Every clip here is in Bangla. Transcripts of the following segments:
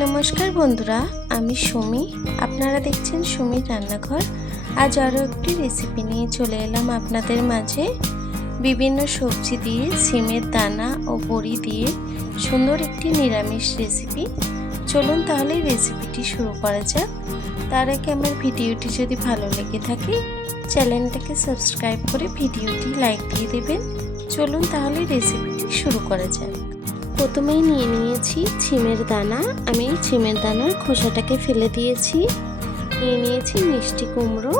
নমস্কার বন্ধুরা, আমি সুমি। আপনারা দেখছেন সুমির রান্নাঘর। আজ আরও একটি রেসিপি নিয়ে চলে এলাম আপনাদের মাঝে। বিভিন্ন সবজি দিয়ে, সিমের দানা ও বড়ি দিয়ে সুন্দর একটি নিরামিষ রেসিপি। চলুন তাহলে রেসিপিটি শুরু করা যাক। তার আগে আমার ভিডিওটি যদি ভালো লেগে থাকে চ্যানেলটাকে সাবস্ক্রাইব করে ভিডিওটি লাইক দিয়ে দেবেন। চলুন তাহলে রেসিপিটি শুরু করা যাক। প্রথমেই নিয়ে নিয়েছি সিমের দানা। আমি সিমের দানার খোসাটাকে ফেলে দিয়েছি। নিয়ে নিয়েছি মিষ্টি কুমড়ো।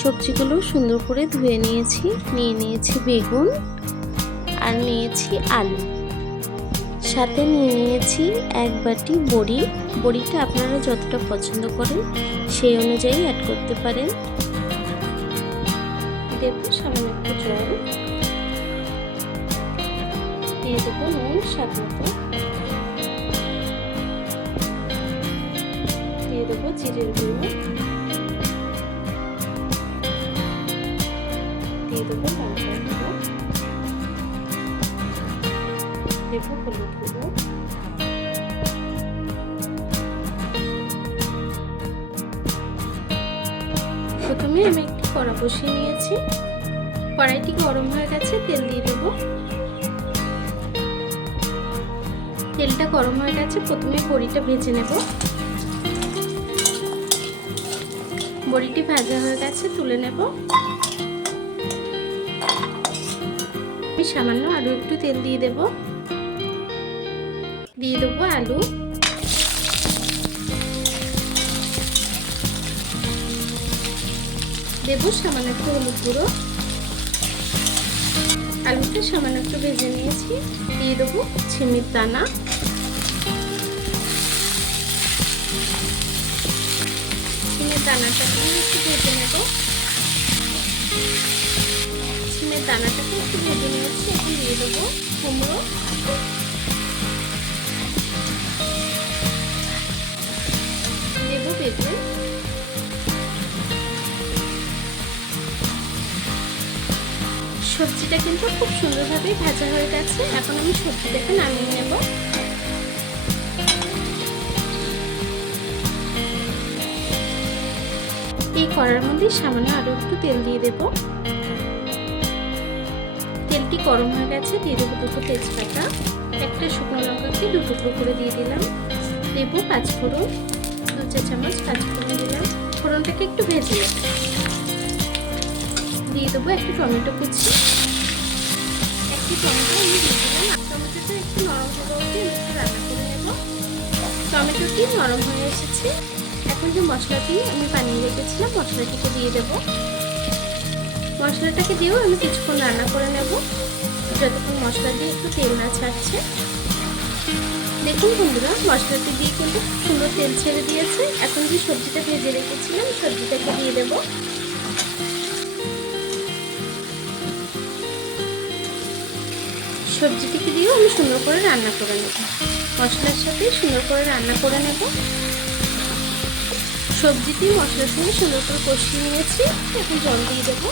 সবজিগুলো সুন্দর করে ধুয়ে নিয়েছি। নিয়ে নিয়েছি বেগুন আর নিয়েছি আলু। সাথে নিয়ে নিয়েছি এক বাটি বড়ি। বড়িটা আপনারা যতটা পছন্দ করেন সেই অনুযায়ী অ্যাড করতে পারেন। দেব সামান্য একটু জল, দিয়ে দেবো নুন স্বাদ মতো, দিয়ে দেবো জিরের গুঁড়ো, দিয়ে দেবো লঙ্কার গুঁড়ো, দেবো হলুদ গুঁড়ো, প্রথমে আমি একটি কড়া বসিয়ে নিয়েছি। কড়াইটি গরম হয়ে গেছে, তেল দিয়ে দেবো। তেলটা গরম হয়ে গেছে, প্রথমে বড়িটা ভেজে নেব। বড়িটি ভাজা হয়ে গেছে, তুলে নেব। আমি সামান্য আরও একটু তেল দিয়ে দেব। দিয়ে দেবো আলু, দেব সামান্য একটু হলুদ গুঁড়ো। আলুটা সামান্য একটু ভেজে নিয়েছি। দিয়ে দেবো সিমের দানা, সিমের দানাটাকে একটু ভেজে নেব। সিমের দানাটাকে একটু ভেজে নিয়েছি। এখন দিয়ে দেবো কুমড়ো, দেবো বেগুন, সবজিটা কিন্তু খুব সুন্দরভাবে ভাজা হয়ে গেছে। এখন আমি সবজিটাকে নামিয়ে নেব। এই কড়ার মধ্যে সামান্য আরও একটু তেল দিয়ে দেব। তেলটি গরম হয়ে গেছে, দিয়ে দেবো দুটো তেজপাতা, একটা শুকনো লঙ্কাকে দু টুকরো করে দিয়ে দিলাম। দেবো পাঁচফোড়ন, 2 চা চামচ পাঁচফোড়ন দিলাম। ফোড়নটাকে একটু ভেজে নেব। দিয়ে দেবো একটা টমেটো কুচি, একটি টমেটো আমি দিয়ে দিলাম। টমেটোটা একটু নরম হয়ে অবধি একটু রান্না করে নেব। টমেটোটি নরম হয়ে এসেছে। এখন যে মশলাটি আমি বানিয়ে রেখেছিলাম মশলাটিকে দিয়ে দেব। মশলাটাকে দিয়েও আমি কিছুক্ষণ রান্না করে নেব, যতক্ষণ মশলা দিয়ে একটু তেল না ছাড়ছে। দেখুন বন্ধুরা, মশলাটি দিয়ে কিন্তু সুন্দর তেল ছেড়ে দিয়েছে। এখন যে সবজিটা ভেজে রেখেছিলাম সবজিটাকে দিয়ে দেব। সবজিটিকে দিয়েও আমি সুন্দর করে রান্না করে নেব। মশলার সাথে সুন্দর করে রান্না করে নেব। সবজিটি মশলার সঙ্গে সুন্দর করে কষিয়ে নিয়েছি। এখন জল দিয়ে দেব।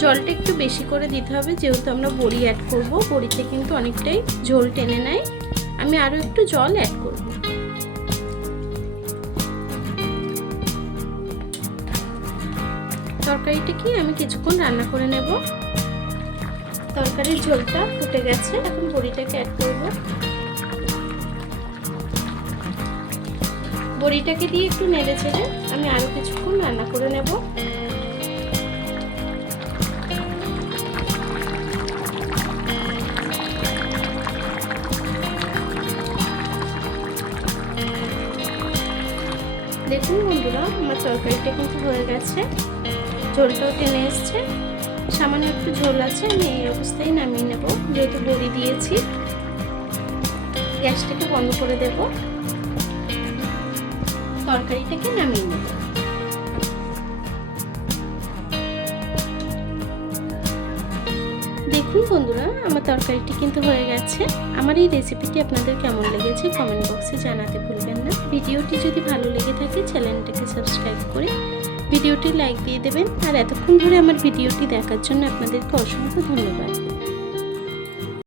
জলটা একটু বেশি করে দিতে হবে, যেহেতু আমরা বড়ি অ্যাড করব। বড়িতে কিন্তু অনেকটাই ঝোল টেনে নেয়। আমি আরও একটু জল অ্যাড করব। তরকারিটাকে আমি কিছুক্ষণ রান্না করে নেব। তরকারির ঝোলটা ফুটে গেছে, এখন বড়িটাকে অ্যাড করব। বড়িটাকে দিয়ে একটু নেড়ে চেড়ে আমি আরো কিছুক্ষণ রান্না করে নেব। দেখুন বন্ধুরা, আমার তরকারিটা কিন্তু হয়ে গেছে, ঝোলটাও টেনে এসছে। সামান্য একটু ঝোল আছে, আমি এই অবস্থায় নামিয়ে নেব। যেহেতু বড়ি দিয়েছি, গ্যাসটাকে বন্ধ করে দেব। তরকারিটাকে নামিয়ে নেব। দেখুন বন্ধুরা, আমার তরকারিটি কিন্তু হয়ে গেছে। আমার এই রেসিপিটি আপনাদের কেমন লেগেছে কমেন্ট বক্সে জানাতে ভুলবেন না। ভিডিওটি যদি ভালো লেগে থাকে চ্যানেলটাকে সাবস্ক্রাইব করে ভিডিওটি লাইক দিয়ে দেবেন। আর এতক্ষণ ধরে আমার ভিডিওটি দেখার জন্য আপনাদেরকে অসংখ্য ধন্যবাদ।